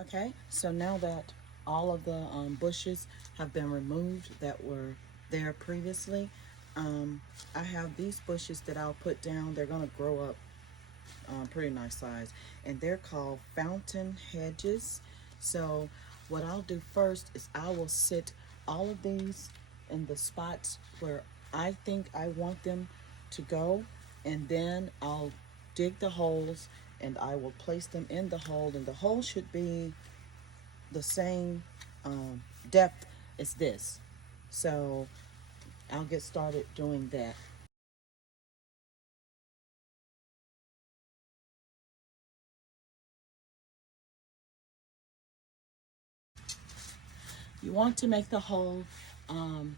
Okay, so now that all of the bushes have been removed that were there previously, I have these bushes that I'll put down. They're going to grow up pretty nice size, and they're called fountain hedges. So what I'll do first is I will sit all of these in the spots where I think I want them to go, and then I'll dig the holes and I will place them in the hole, and the hole should be the same depth as this. So I'll get started doing that. You want to make the hole um,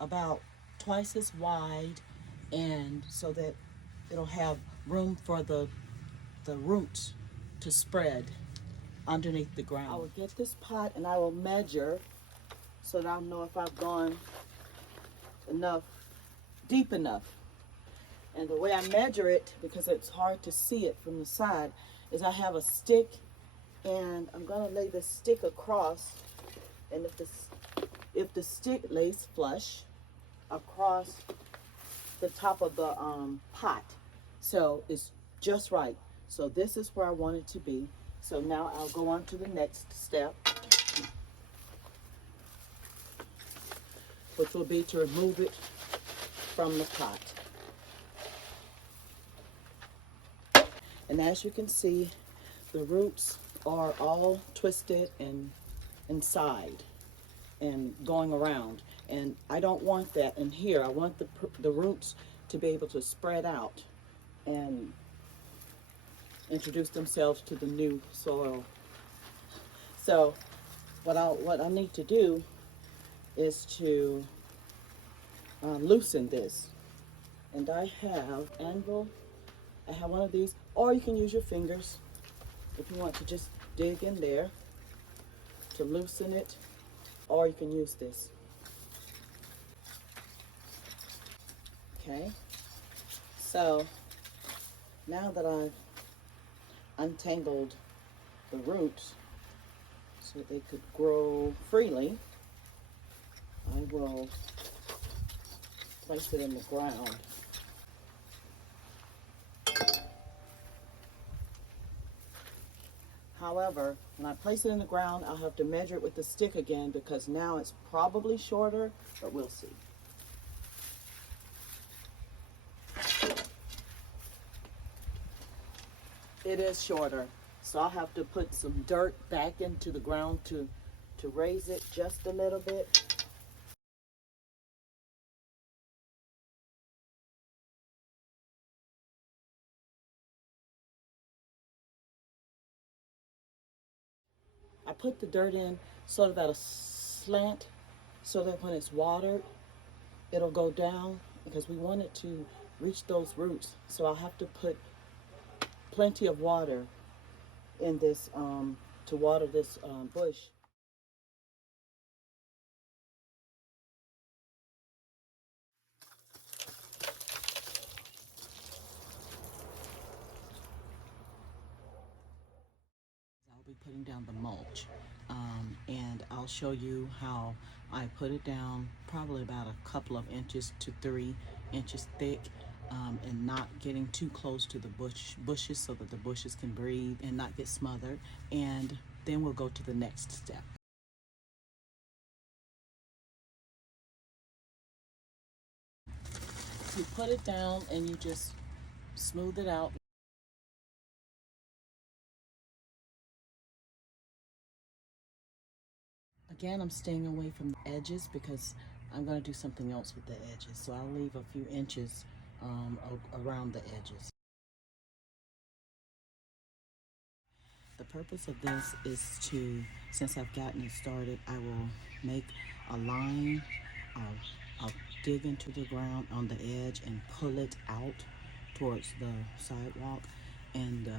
about twice as wide, and so that it'll have room for the roots to spread underneath the ground. I will get this pot and I will measure so that I'll know if I've gone enough, deep enough. And the way I measure it, because it's hard to see it from the side, is I have a stick and I'm gonna lay the stick across, and if the stick lays flush across the top of the pot, so it's just right. So this is where I want it to be. So now I'll go on to the next step, which will be to remove it from the pot. And as you can see, the roots are all twisted and inside and going around. And I don't want that in here. I want the roots to be able to spread out and introduce themselves to the new soil. So what I need to do is to loosen this. And I have anvil. I have one of these, or you can use your fingers if you want to just dig in there to loosen it, or you can use this. Okay, so now that I've untangled the roots so they could grow freely, I will place it in the ground. However, when I place it in the ground, I'll have to measure it with the stick again, because now it's probably shorter, but we'll see. It is shorter, so I'll have to put some dirt back into the ground to raise it just a little bit. I put the dirt in sort of at a slant so that when it's watered, it'll go down, because we want it to reach those roots. So I'll have to put plenty of water in this to water this bush. I'll be putting down the mulch, and I'll show you how I put it down, probably about a couple of inches to 3 inches thick, and not getting too close to the bushes so that the bushes can breathe and not get smothered. And then we'll go to the next step. You put it down and you just smooth it out. Again, I'm staying away from the edges because I'm going to do something else with the edges. So I'll leave a few inches around the edges. The purpose of this is to, since I've gotten it started, I will make a line. I'll dig into the ground on the edge and pull it out towards the sidewalk. And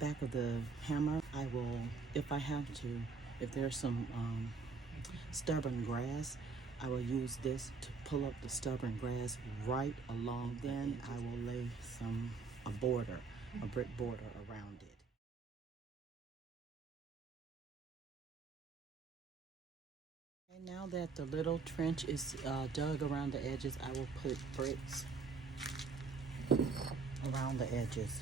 back of the hammer, I will, if I have to, if there's some stubborn grass, I will use this to pull up the stubborn grass right along. Then I will lay a brick border around it. Now that the little trench is dug around the edges, I will put bricks around the edges.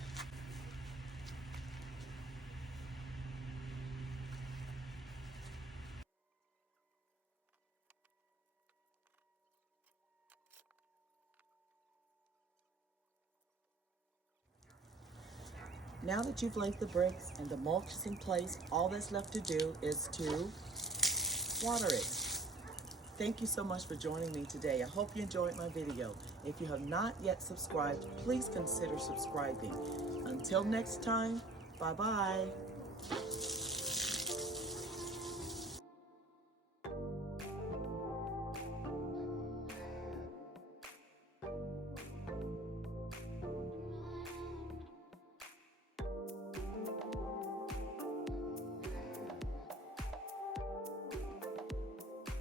Now that you've laid the bricks and the mulch is in place, all that's left to do is to water it. Thank you so much for joining me today. I hope you enjoyed my video. If you have not yet subscribed, please consider subscribing. Until next time, bye-bye.